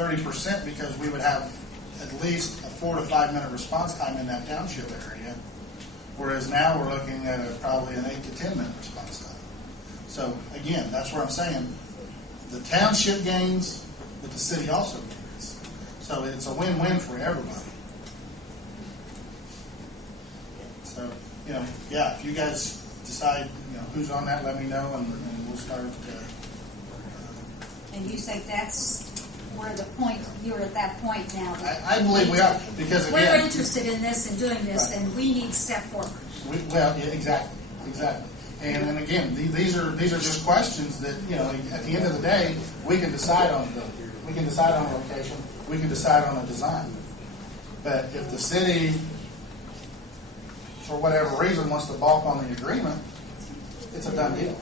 30% because we would have at least a 4 to 5 minute response time in that township area, whereas now we're looking at probably an 8 to 10 minute response time. So again, that's where I'm saying the township gains, but the city also gains. So it's a win-win for everybody. So, yeah, if you guys decide, who's on that, let me know, and we'll start. And you say that's where the point, you're at that point now. I believe we are, because again, we're interested in this and doing this, right. And we need to step forward. Yeah, exactly. And again, these are just questions that, at the end of the day, we can decide on the building, we can decide on a location, we can decide on a design. But if the city, for whatever reason, wants to balk on the agreement, it's a done deal.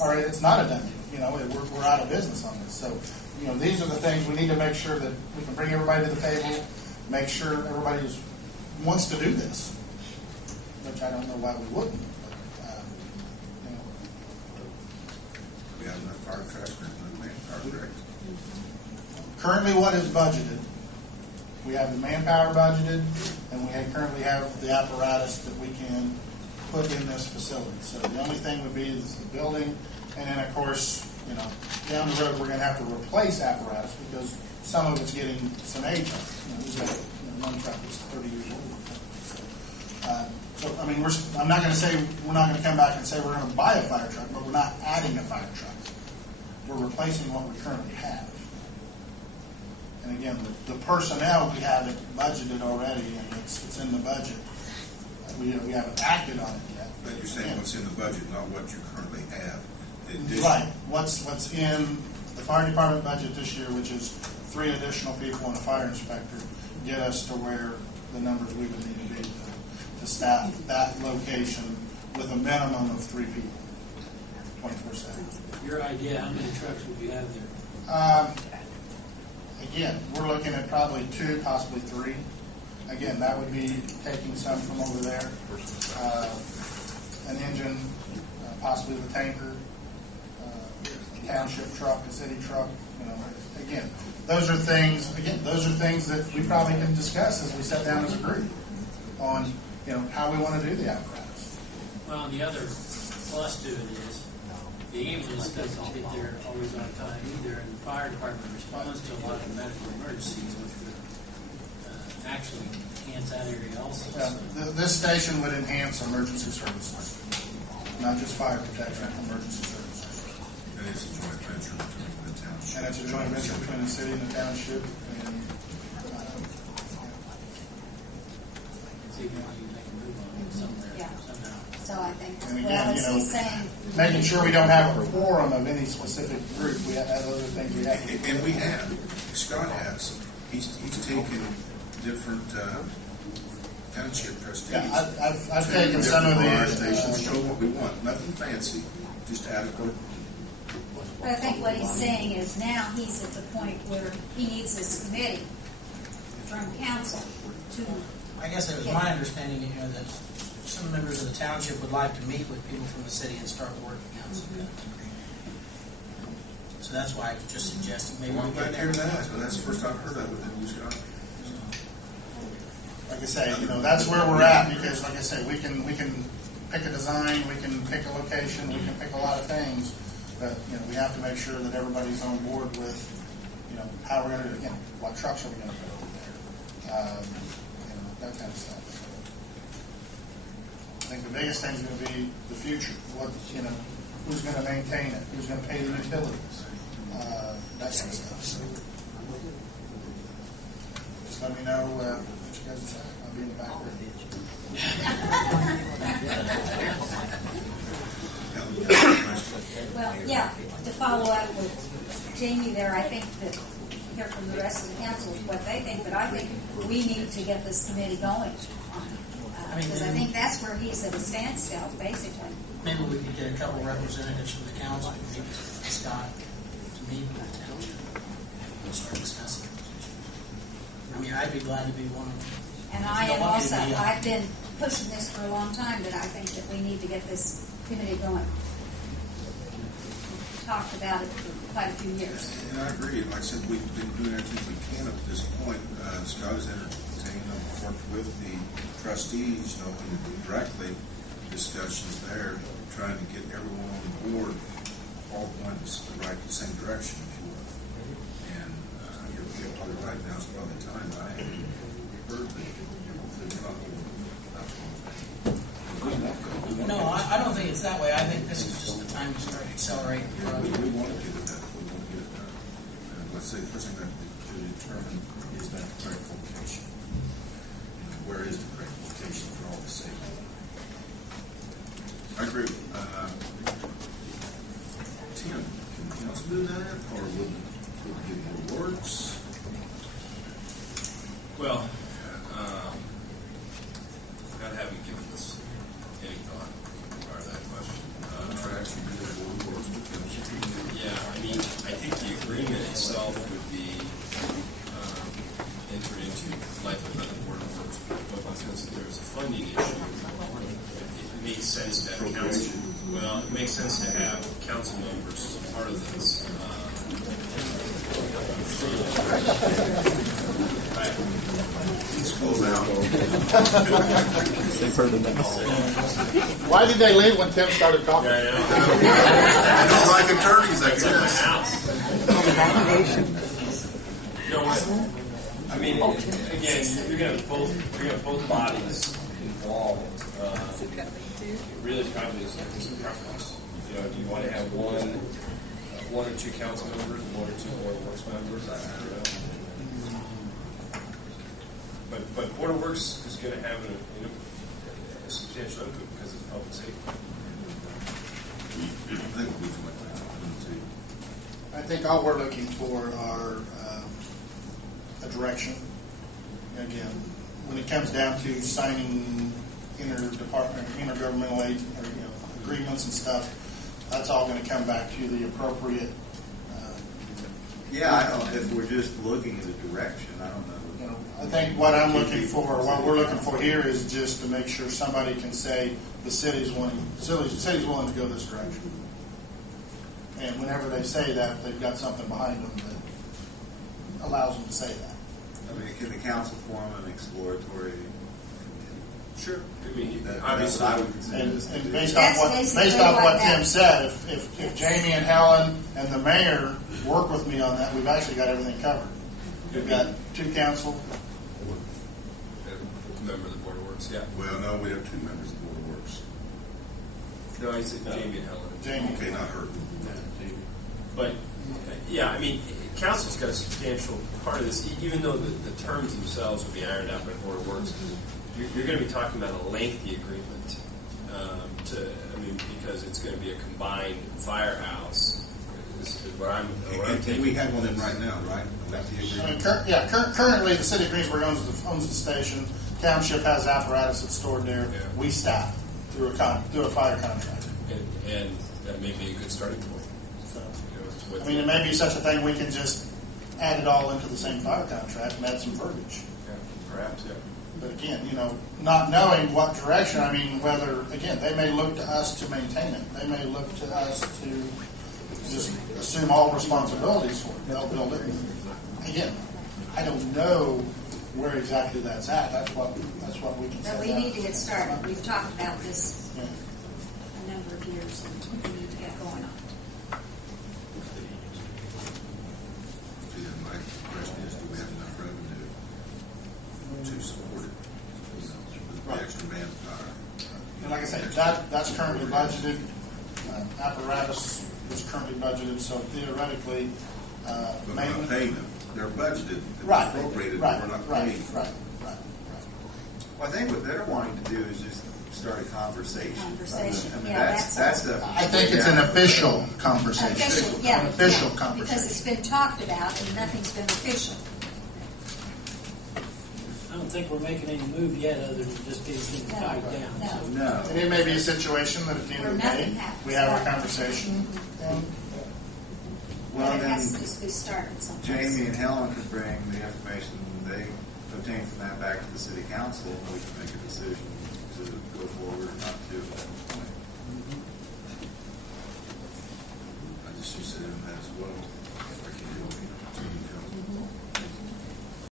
Or it's not a done deal. We're out of business on this. So, these are the things we need to make sure that we can bring everybody to the table, make sure everybody wants to do this, which I don't know why we wouldn't. We have enough fire trucks and manpower, correct? Currently, what is budgeted? We have the manpower budgeted, and we currently have the apparatus that we can put in this facility. So the only thing would be is the building, and then of course, down the road we're going to have to replace apparatus because some of it's getting some age on it. We've got one truck that's 30 years old. So I mean, I'm not going to say we're not going to come back and say we're going to buy a fire truck, but we're not adding a fire truck. We're replacing what we currently have. And again, the personnel, we have it budgeted already, and it's in the budget. We haven't acted on it yet. But you're saying what's in the budget, not what you currently have. Right. What's in the fire department budget this year, which is 3 additional people and a fire inspector, get us to where the numbers we would need to be to staff that location with a minimum of 3 people, 24/7. Your idea, how many trucks would you have there? Again, we're looking at probably 2, possibly 3. Again, that would be taking some from over there, an engine, possibly the tanker, a township truck, a city truck. Again, those are things that we probably can discuss as we sit down as a group on, how we want to do the apparatus. Well, the other plus to it is the ambulance doesn't get there always on time either, and the fire department responds to a lot of medical emergencies, which would actually enhance that area also. This station would enhance emergency services, not just fire protection, emergency services. And it's a joint venture between the township. And it's a joint venture between the city and the township. And, see if you can make a move on it somewhere, somehow. So I think, and well, again, as he's saying, making sure we don't have a quorum of any specific group. We have other things we have. And we have. Scott has. He's taken different township trustees. Yeah, I've taken some of fire the stations, show what we want. Nothing fancy, just adequate. but I think what he's saying is now he's at the point where he needs this committee from council to. I guess it was my understanding, that some members of the township would like to meet with people from the city and start working out some kind of agreement. So that's why I was just suggesting maybe Well, I'm we glad get to hear there. that, but that's the first I've heard of it with you, Scott. Like I say, that's where we're at because, like I say, we can pick a design, we can pick a location, we can pick a lot of things, but we have to make sure that everybody's on board with how we're going to do it. Again, what trucks are we going to put over there, that kind of stuff. So I think the biggest thing is going to be the future. Who's going to maintain it? Who's going to pay the utilities? That kind of stuff. So just let me know what you guys decide. I'll be in the back room. Well, yeah, to follow up with Jamie there, I think that hear from the rest of the council what they think, but I think we need to get this committee going on because I think that's where he's at a standstill, basically. Maybe we could get a couple representatives from the council, maybe Scott, to meet with the township and start discussing those issues. I mean, I'd be glad to be one of them. And I am also, I've been pushing this for a long time, but I think that we need to get this committee going. talked about it for quite a few years. And I agree. Like I said, we've been doing everything we can up to this point. Scott has entertained and worked with the trustees, directly discussions there, trying to get everyone on board, all going the same direction, if you will. And you're probably right now. It's probably time. I haven't heard that they're not on board. No, I don't think it's that way. I think this is just the time to start accelerating the We project. want to get it done. We want to get it done. Let's say the first thing that to determine is that correct location. Where is the correct location for all the safety? I agree. Tim, can council do that, or would it get more words? Well, not having given this any thought, or that question. Contracts, you do the board works with council. Yeah, I mean, I think the agreement itself would be entered into likely by the Board of Works, but since there's a funding issue, it makes sense to have council. Well, it makes sense to have council members as a part of this. Let's close out. They've heard enough. Why did they leave when Tim started talking? Yeah, I know. I don't like attorneys, I It's in my guess. house. You know what? I mean, again, you're gonna have both bodies involved. Really, probably is some preference. Do you want to have one or two council members, one or two Board of Works members? I don't know. But Board of Works is going to have a substantial input because of public safety. I think we'll be doing that. I think all we're looking for are a direction. Again, when it comes down to signing intergovernmental aid, or agreements and stuff, that's all going to come back to the appropriate. Yeah, I don't, if we're just looking at a direction, I don't know. I think what I'm looking for, what we're looking for here, is just to make sure somebody can say the city's willing to go this direction. And whenever they say that, they've got something behind them that allows them to say that. I mean, can the council form an exploratory? Sure. I mean, That's obviously, what I would consider And, this to and be. based That's off what basically what Tim that- said, if Jamie and Helen and the mayor work with me on that, we've actually got everything covered. We've got two council. member of the Board of Works, yeah. Well, no, we have two members of the Board of Works. No, I said Jamie and Helen. Jamie. Okay, not her. But, yeah, I mean, council's got a substantial part of this, even though the terms themselves will be ironed out by the Board of Works. You're going to be talking about a lengthy agreement because it's going to be a combined firehouse. Is what I'm And taking. we have one in right now, right? That's the agreement. Currently the city of Greensburg owns the station. Township has apparatus that's stored there. Yeah. We staff through a fire contract. And that may be a good starting point. So, It's what- I mean, it may be such a thing we can just add it all into the same fire contract and add some verbiage. Yeah, perhaps, yeah. But again, not knowing what direction, I mean, whether, again, they may look to us to maintain it. They may look to us to just assume all responsibilities for it. They'll build it. Again, I don't know where exactly that's at. That's what we can say. But we need to get started. We've talked about this Yeah. a number of years, and we need to get going on it. See, then my question is, do we have enough revenue to support it? With the extra manpower. And like I said, that's currently budgeted. Apparatus is currently budgeted, so theoretically, But we're not paying them. They're budgeted, they're right, appropriated, right, but we're not right, paying them. right. Well, I think what they're wanting to do is just start a conversation. Conversation, I mean, yeah, that's the. I think it's an official conversation. Official, yeah. An official yeah, conversation. Because it's been talked about and nothing's been official. I don't think we're making any move yet other than just getting No, tied down. no. So No. And it may be a situation that at the end of the Where day, nothing happens. we have our conversation. And Well, But it then has to just be started someplace. Jamie and Helen could bring the information they obtain from that back to the city council, and we can make a decision to go forward or not to at that point. I just interested in that as well.